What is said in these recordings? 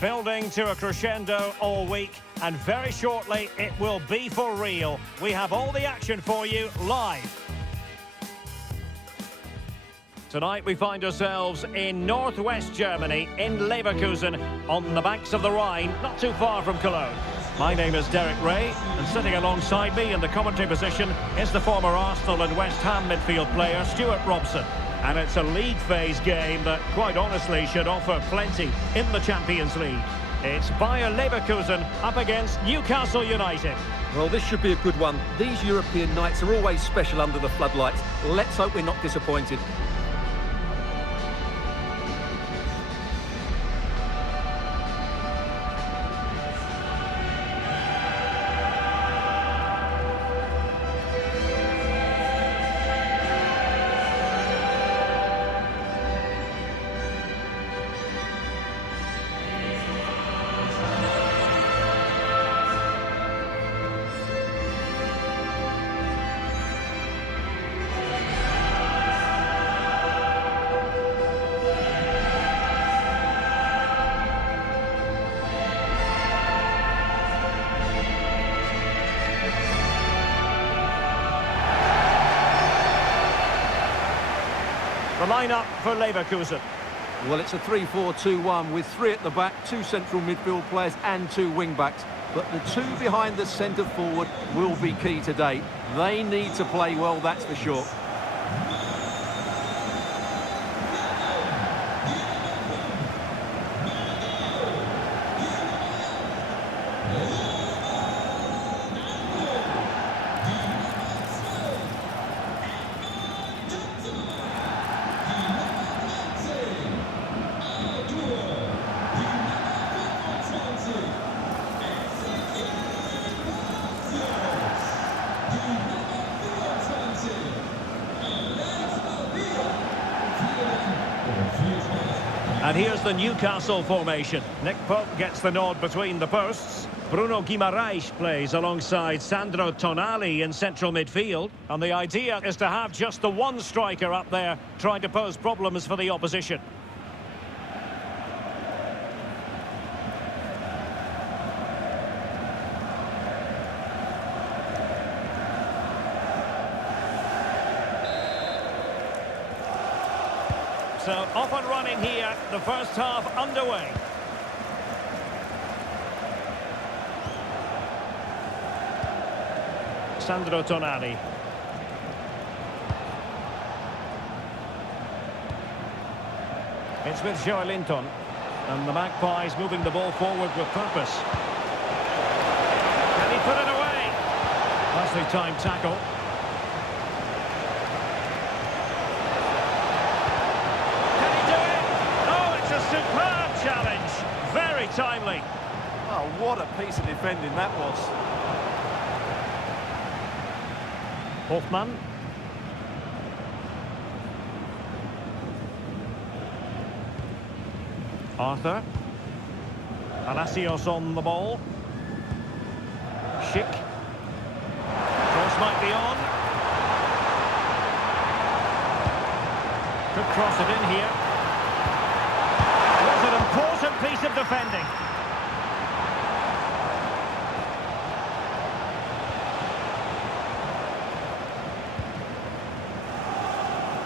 Building to a crescendo all week, and very shortly it will be for real. We have all the action for you live. Tonight we find ourselves in northwest Germany, in Leverkusen, on the banks of the Rhine, not too far from Cologne. My name is Derek Ray, and sitting alongside me in the commentary position is the former Arsenal and West Ham midfield player, Stuart Robson. And it's a league phase game that, quite honestly, should offer plenty in the Champions League. It's Bayern Leverkusen up against Newcastle United. Well, this should be a good one. These European nights are always special under the floodlights. Let's hope we're not disappointed. The lineup for Leverkusen. Well, it's a 3-4-2-1 with three at the back, two central midfield players and two wing-backs. But the two behind the centre forward will be key today. They need to play well, that's for sure. And here's the Newcastle formation. Nick Pope gets the nod between the posts. Bruno Guimaraes plays alongside Sandro Tonali in central midfield. And the idea is to have just the one striker up there trying to pose problems for the opposition. So off and running here, the first half underway. Sandro Tonali. It's with Joelinton. And the Magpies moving the ball forward with purpose. Can he put it away? Nicely timed tackle. Superb challenge, very timely. Oh, what a piece of defending that was. Hoffman. Arthur. Palacios on the ball. Schick. Cross might be on. Could cross it in here. An important piece of defending.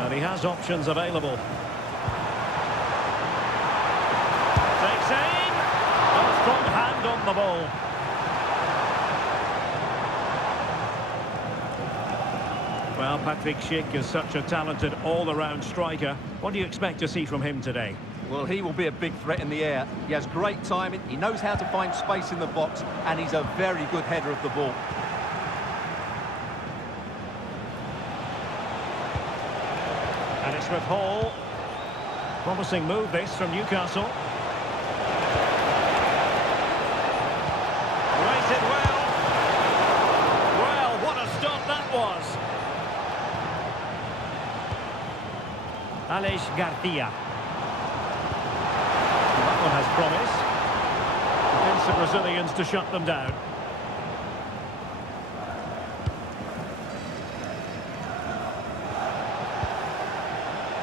And he has options available. Takes aim. A strong hand on the ball. Well, Patrick Schick is such a talented all-around striker. What do you expect to see from him today? Well, he will be a big threat in the air. He has great timing, he knows how to find space in the box, and he's a very good header of the ball. And it's with Hall. Promising move this from Newcastle. Rated well. Well, what a stop that was. Alex Garcia. That one has promise. Against the Brazilians to shut them down.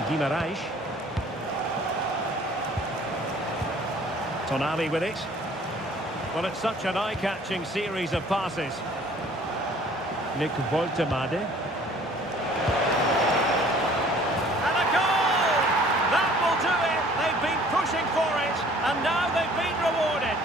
Guimaraes. Tonali with it. Well, it's such an eye-catching series of passes. Nick Woltemade. And a goal! That will do it! They've been pushing for it, and now they've been rewarded.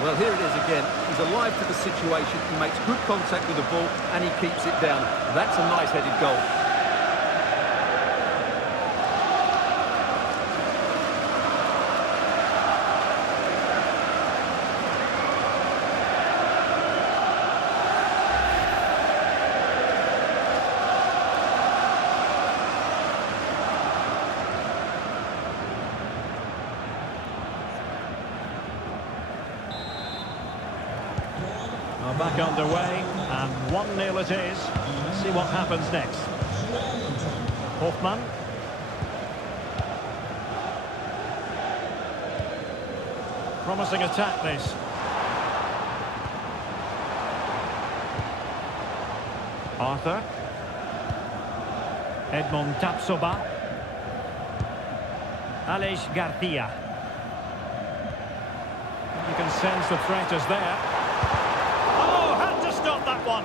Well, here it is again. He's alive to the situation. He makes good contact with the ball and he keeps it down. That's a nice headed goal. Back underway, and 1-0 it is. Let's see what happens next. Hoffmann. Promising attack, this. Arthur. Edmond Tapsoba. Aleix Garcia. You can sense the threat is there. That one.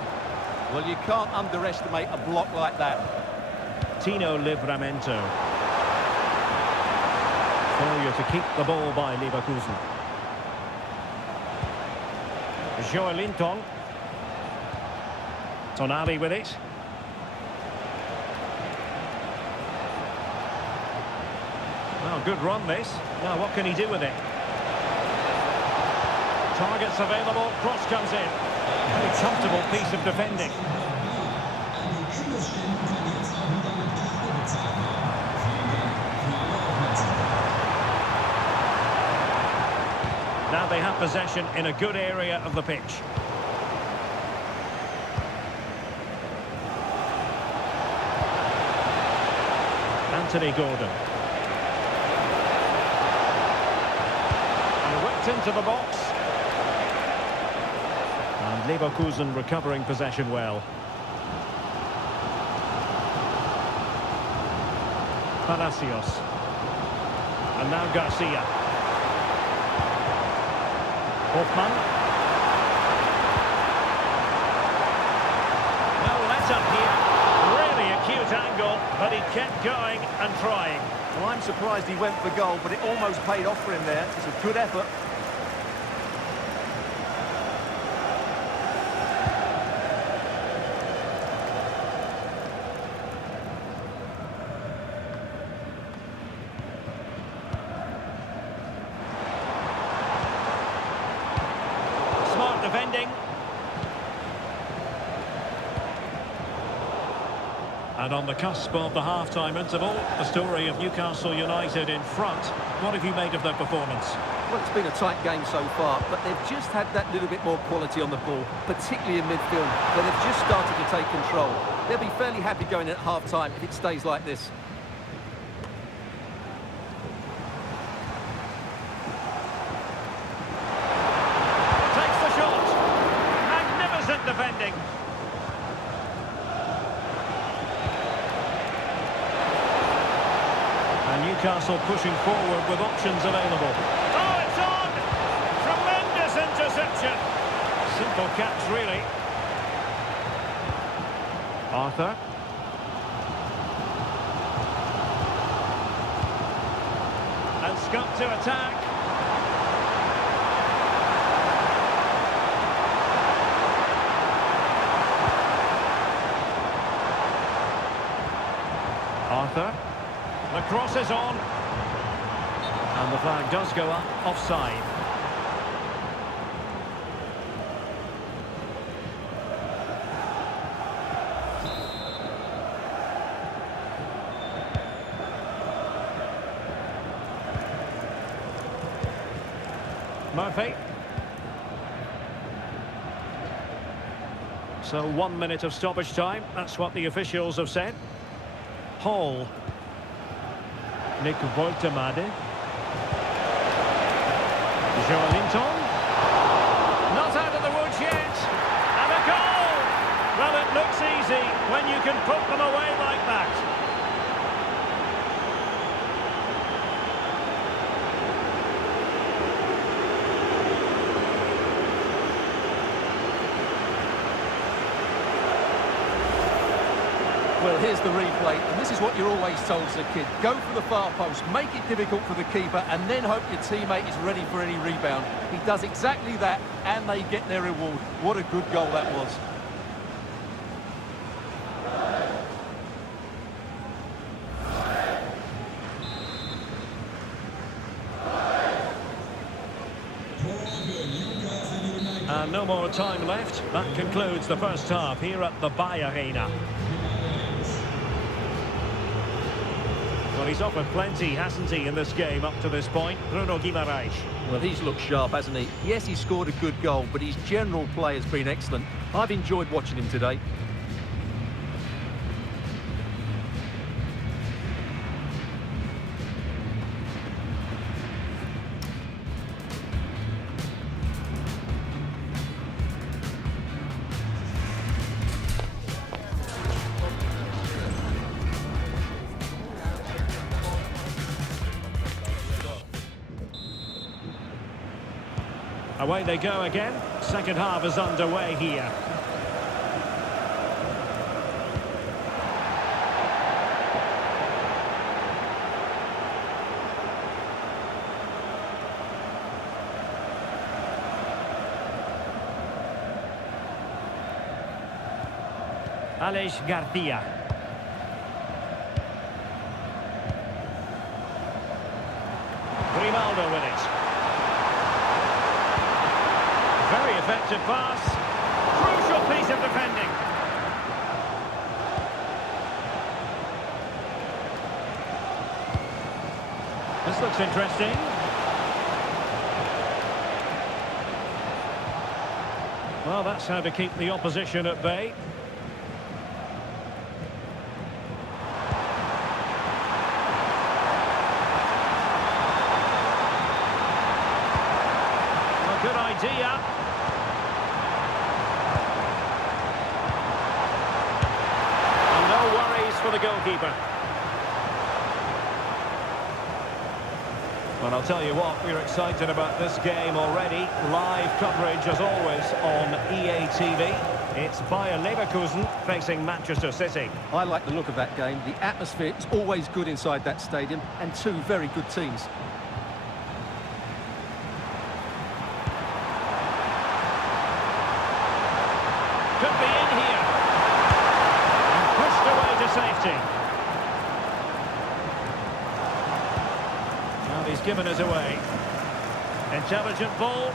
Well, you can't underestimate a block like that. Tino Livramento. Failure to keep the ball by Leverkusen. Joelinton. Tonali with it. Well, good run this. Now what can he do with it? Targets available, cross comes in. Very comfortable piece of defending. Now they have possession in a good area of the pitch. Anthony Gordon. And whipped into the box. And Leverkusen recovering possession well. Palacios. And now Garcia. Hoffmann. No let-up here. Really acute angle, but he kept going and trying. Well, I'm surprised he went for goal, but it almost paid off for him there. It's a good effort. Defending. And on the cusp of the half-time interval, the story of Newcastle United in front. What have you made of their performance? Well, it's been a tight game so far, but they've just had that little bit more quality on the ball, particularly in midfield, where they've just started to take control. They'll be fairly happy going at half-time if it stays like this. Defending. And Newcastle pushing forward with options available. Oh, it's on! Tremendous interception. Simple catch, really. Arthur. And Scott to attack. Arthur. The cross is on. And the flag does go up, offside. Murphy. So 1 minute of stoppage time. That's what the officials have said. Hall. Nick Woltemade. Joelinton. put them away like that. Well, here's the replay, and this is what you're always told as a kid. Go for the far post, make it difficult for the keeper, and then hope your teammate is ready for any rebound. He does exactly that, and they get their reward. What a good goal that was. And no more time left. That concludes the first half here at the Bayern. Well, he's offered plenty, hasn't he, in this game up to this point? Bruno Guimaraes. Well, he's looked sharp, hasn't he? Yes, he scored a good goal, but his general play has been excellent. I've enjoyed watching him today. Away they go again. Second half is underway here. Alex Garcia. Grimaldo with it. Very effective pass. Crucial piece of defending. This looks interesting. Well, that's how to keep the opposition at bay. Well, good idea. For the goalkeeper. Well, I'll tell you what, we're excited about this game already. Live coverage, as always, on EA TV. It's Bayern Leverkusen facing Manchester City. I like the look of that game. The atmosphere is always good inside that stadium, and two very good teams. Could be in here. Safety. Well, he's given us away. Intelligent ball.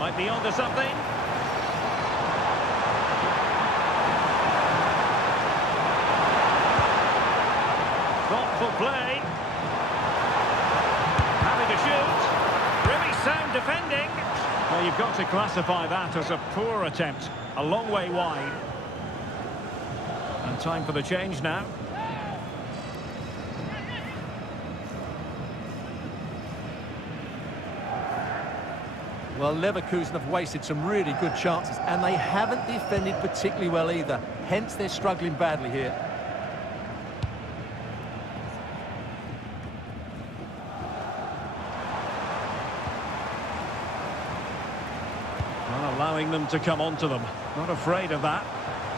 Might be onto something. Thoughtful play. Having to shoot. Really sound defending. Well, you've got to classify that as a poor attempt. A long way wide. And time for the change now. Well, Leverkusen have wasted some really good chances, and they haven't defended particularly well either. Hence, they're struggling badly here. Well, allowing them to come onto them. Not afraid of that.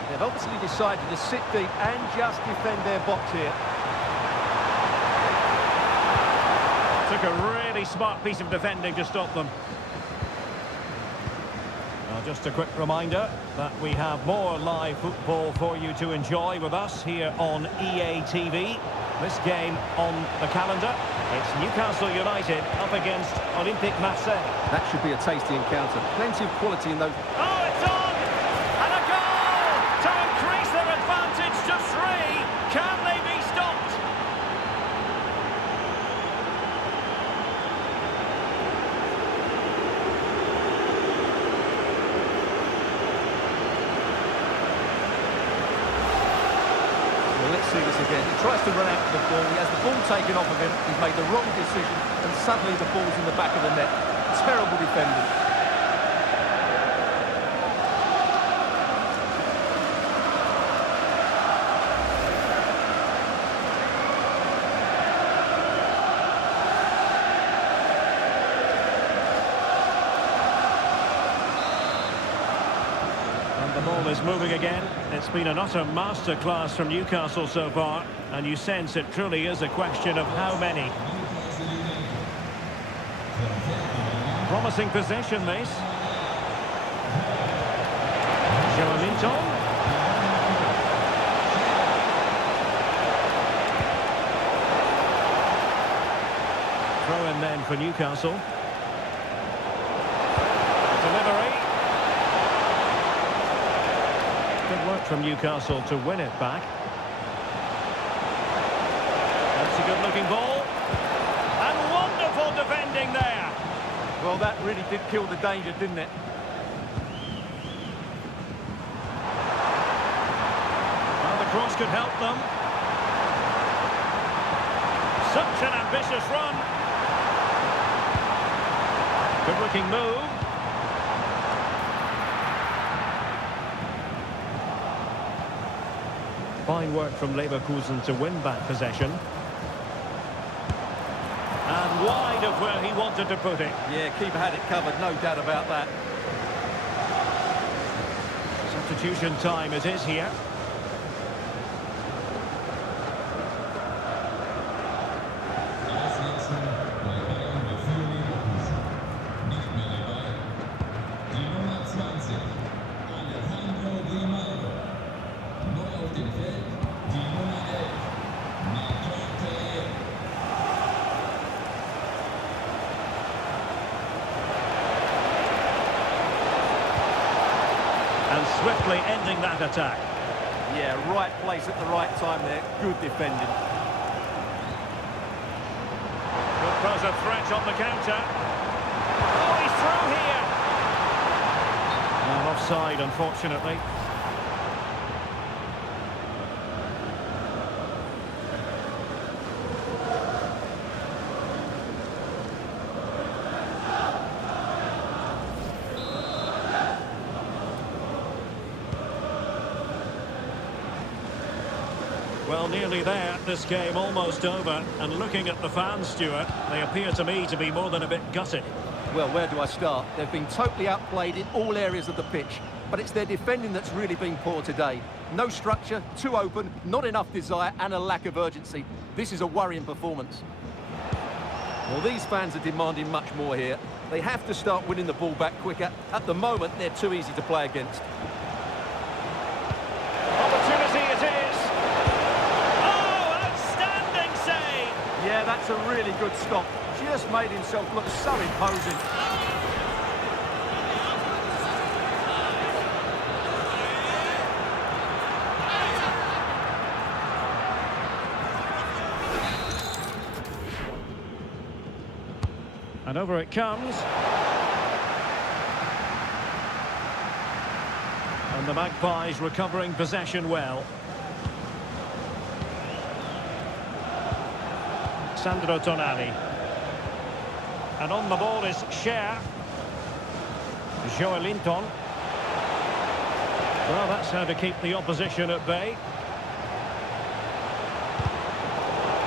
They've obviously decided to sit deep and just defend their box here. Took a really smart piece of defending to stop them. Just a quick reminder that we have more live football for you to enjoy with us here on EA TV. This game on the calendar, it's Newcastle United up against Olympique Marseille. That should be a tasty encounter. Plenty of quality in those. Oh, it's on! And a goal to increase their advantage to 3. Can they be stopped? ball. He has the ball taken off of him. He's made the wrong decision, and suddenly the ball's in the back of the net. Terrible defending. The ball is moving again. It's been an utter masterclass from Newcastle so far, and you sense it truly is a question of how many. Promising possession, this. Joelinton. Throw in then for Newcastle. Delivery. Good work from Newcastle to win it back. That's a good-looking ball. And wonderful defending there. Well, that really did kill the danger, didn't it? Well, the cross could help them. Such an ambitious run. Good-looking move. Fine work from Leverkusen to win back possession. And wide of where he wanted to put it. Yeah, keeper had it covered, no doubt about that. Substitution time it is here. And swiftly ending that attack. Yeah, right place at the right time there. Good defending. Could pose a threat on the counter. Oh, he's through here. Well, offside, unfortunately. Well, nearly there. This game almost over. And looking at the fans, Stuart, they appear to me to be more than a bit gutted. Well, where do I start? They've been totally outplayed in all areas of the pitch. But it's their defending that's really been poor today. No structure, too open, not enough desire, and a lack of urgency. This is a worrying performance. Well, these fans are demanding much more here. They have to start winning the ball back quicker. At the moment, they're too easy to play against. Opportunity it is. Oh, outstanding save. Yeah, that's a really good stop. Just made himself look so imposing. And over it comes. And the Magpies recovering possession well. Sandro Tonali. And on the ball is Cher. Joelinton. Well, that's how to keep the opposition at bay.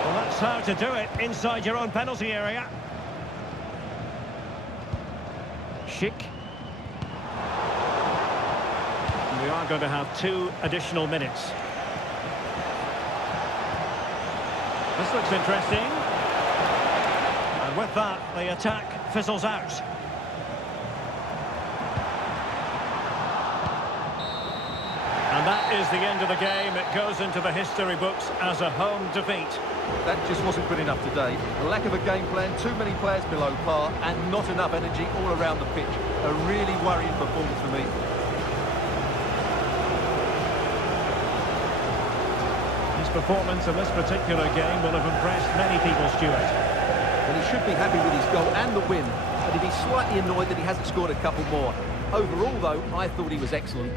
Well, that's how to do it inside your own penalty area. Schick. We are going to have 2 additional minutes. This looks interesting. And with that, the attack fizzles out. And that is the end of the game. It goes into the history books as a home defeat. That just wasn't good enough today. A lack of a game plan, too many players below par, and not enough energy all around the pitch. A really worrying performance for me. His performance in this particular game will have impressed many people, Stuart. Well, he should be happy with his goal and the win, but he'd be slightly annoyed that he hasn't scored a couple more. Overall, though, I thought he was excellent.